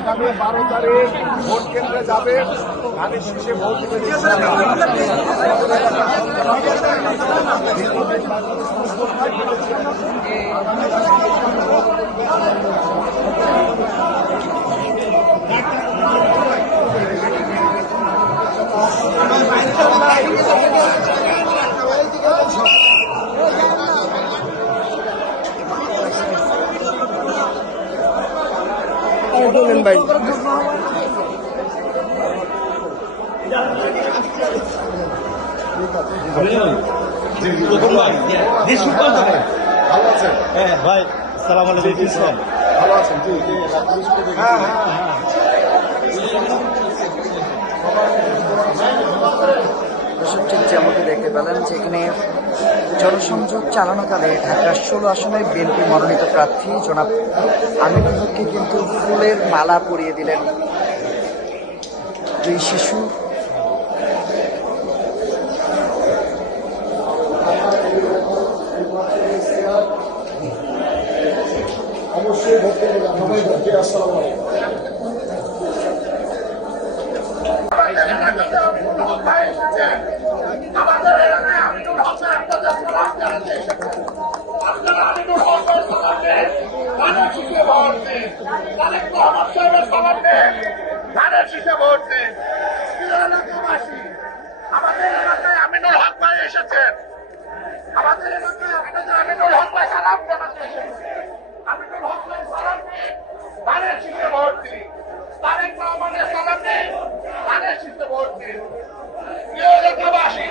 আগামী 12 তারিখ ভোট কেন্দ্রে যাবে, ধানের শীষে ভোট দিবেন। বলেন ভাই। ভালো আছেন? হ্যাঁ ভাই, সালাম আলাইকুম। ভালো আছেন? দর্শক, ঠিক যেমনটি দেখতে পেলেন যে এখানে জনসংযোগ চালানোকালে ঢাকা 16 আসনের বিএনপি মনোনীত প্রার্থী জনাব আমিনুল হককে কিন্তু ফুলের মালা পরিয়ে দিলেন দুই শিশু। অবশ্যই ভোট কেন্দ্রে যান, সবাই ভোট দিয়ে। আসসালামু আলাইকুম। আমাদের এলাকায় আমিনুল হকের আপনাদের সালাম জানাতে এসেছেন। আপনারা আমিনুল হকের সালাম নেন, ধানের শীষে ভোট দিন। তারেক রহমান সাহেবের সালাম নেন, ধানের শীষে ভোট দিন। প্রিয় এলাকাবাসী, আমাদের এলাকায় আমিনুল হক ভাই এসেছেন। আমাদের এলাকায় আপনাদের আমিনুল হক ভাই সালাম জানাতে এসেছেন। আমিনুল হক ভাই সালাম নেন, ধানের শীষে ভোট দিন। তারেক রহমানের সালাম নেন, ধানের শীষে ভোট দিন। প্রিয় এলাকাবাসী,